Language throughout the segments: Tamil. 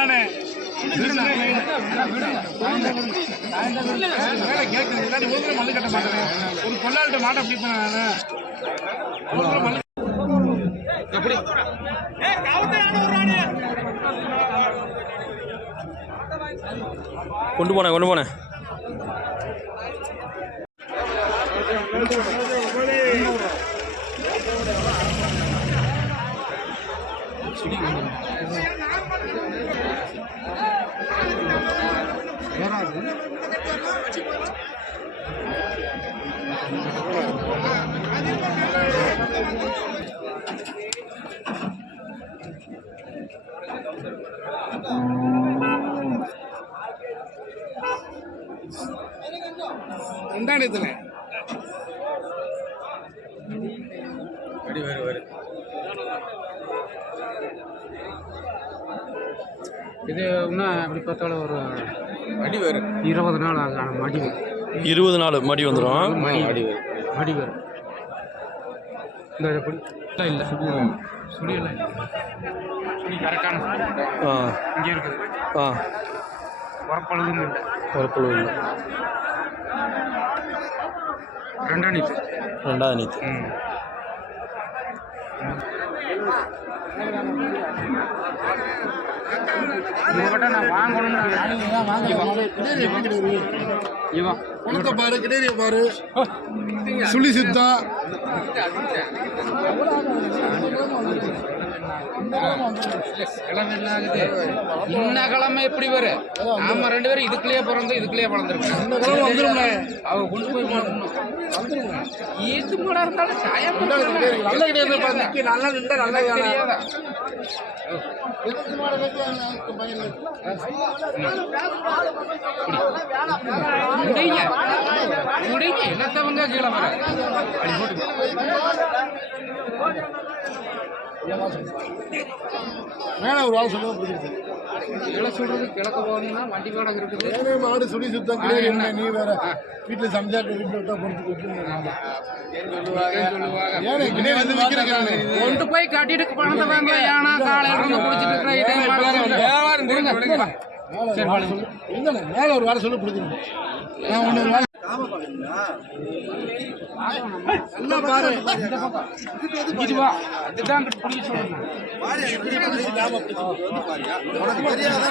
தானே ஒரு தடவை மல்லு கட்ட மாட்டேன் ஒரு கொள்ளாள்கிட்ட மாட்டை அப்படி எப்படி கொண்டு போனேன் கொண்டு போனேன். ரெண்டாயிரத்துல. அடி வேறு வேறு. இது இன்னும் எப்படி பார்த்தாலும் ஒரு அடி வேறு. இருபது நாள் ஆகும் மடி வரும். இருபது நாள் மடி வந்துடும் மடி அடி வேறு. மடி வரும் இந்த எப்படி இல்லை. சுடி இல்லை. சுடி கரெக்டான இங்கே இருக்குது. ஆ. உரப்பழுதும் இல்லை. இல்லை ரெண்டாம் நீத்து ரெண்டாவது நீத்து ம். இவங்கிட்ட நான் வாங்கணும்னு இவன் உனக்க பாரு கிடையாது பாரு. சுழி சித்தம் கிழமை என்ன ஆகுது இன்ன கிழமை எப்படி வரும் நாம ரெண்டு பேரும் இதுக்குள்ளேயே பிறந்து இதுக்குள்ளேயே வளர்ந்துருக்கோம். இந்த கிழமை வந்துடும்ல அவ கொண்டு போய் இருந்தாலும் சாயம் நல்ல கிடையாது நல்லா நின்றா நல்லா முடிங்க முடிங்க என்னத்தவங்க கீழே வர? மேல ஒரு ஆள் சொல்லுவது பிடிச்சிருக்கு கீழே சொல்றது கிழக்க போகணும்னா வண்டி வாடகை இருக்குது. ஏனே மாடு சுழி சுத்தம் கிடையாது என்ன நீ வேற. வீட்டுல சமைச்சாட்டு வீட்டுல விட்டா பொறுத்து கொண்டு போய் கட்டிட்டு பணத்தை வாங்க ஏன்னா காலையில இருந்து குடிச்சிட்டு இருக்கிற இதே கொடுங்க சரி வாழை சொல்லு இல்லைண்ணே மேல ஒரு வாரம் சொல்லி பிடிச்சிருக்கு நான் ஒன்று நல்லா பாரு இங்கிட்டு வா இதுதான் அங்கிட்டு பிடிக்க சொல்லுங்க உனக்கு தெரியாதா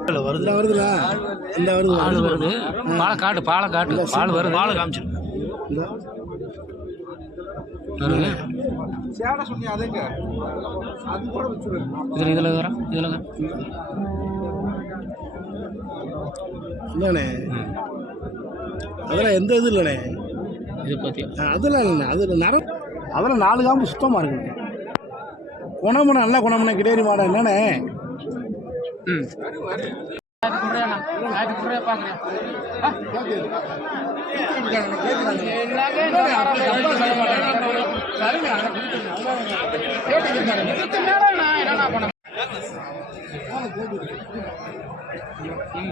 இந்த வருதுல இந்த வருது பால் வருது. பாலை காட்டு பாலை காட்டு. பால் வருது. பாலை காமிச்சிரு. வருது. இதில் இதில் இதில் இல்லைண்ணே அதெல்லாம் எந்த இது இல்லைண்ணே? இது ஆ, அதெல்லாம் இல்லைண்ணே. அது நரம் அதெல்லாம் நாலு காம்பு சுத்தமாக இருக்குண்ணே குணமுனை நல்லா குணமுனை கிடையாது மாடா என்னண்ணே? ம்.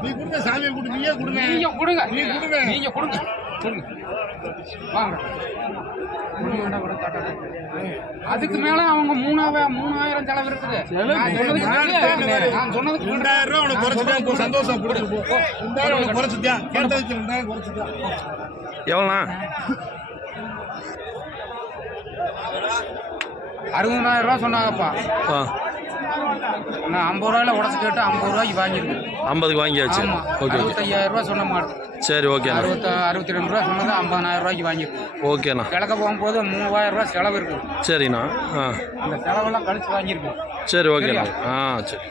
நீ கொடுங்க சாமியை கொடுங்க. நீங்க கொடுங்க. நீ கொடுங்க. நீங்க கொடுங்க. அதுக்கு மேல அவங்க மூணாவே மூணாயிரம் செலவு இருக்குது. நான் சொன்னதுக்கு ரெண்டாயிரம் ரூபா உனக்கு குறைச்சிட்டேன் இப்போ சந்தோஷம் உனக்கு குறைச்சிட்டியா? ரெண்டாயிரம் குறைச்சிட்டியா? எவ்வளோண்ணா? அறுபதாயிரம் ரூபா சொன்னாங்கப்பா. நான் ஐம்பது ரூபாயில உடச்சு கேட்டு ஐம்பது ரூபாய்க்கு வாங்கியிருக்கேன். ஐம்பதுக்கு வாங்கியாச்சு. Okay okay. அறுபத்தையாயிரம் ரூபாய் சொன்ன மாட்டேன் சரி ஓகேண்ணா. அறுபத்தி அறுபத்தி ரெண்டு ரூபா சொன்னது ஐம்பதாயிரம் ரூபாய்க்கு வாங்கியிருக்கு ஓகேண்ணா. கிழக்க போகும்போது மூவாயிரம் ரூபாய் செலவு இருக்குது சரிண்ணா ஆ. அந்த செலவெல்லாம் கழிச்சு வாங்கியிருக்கு சரி ஓகேண்ணா. ஆ சரி.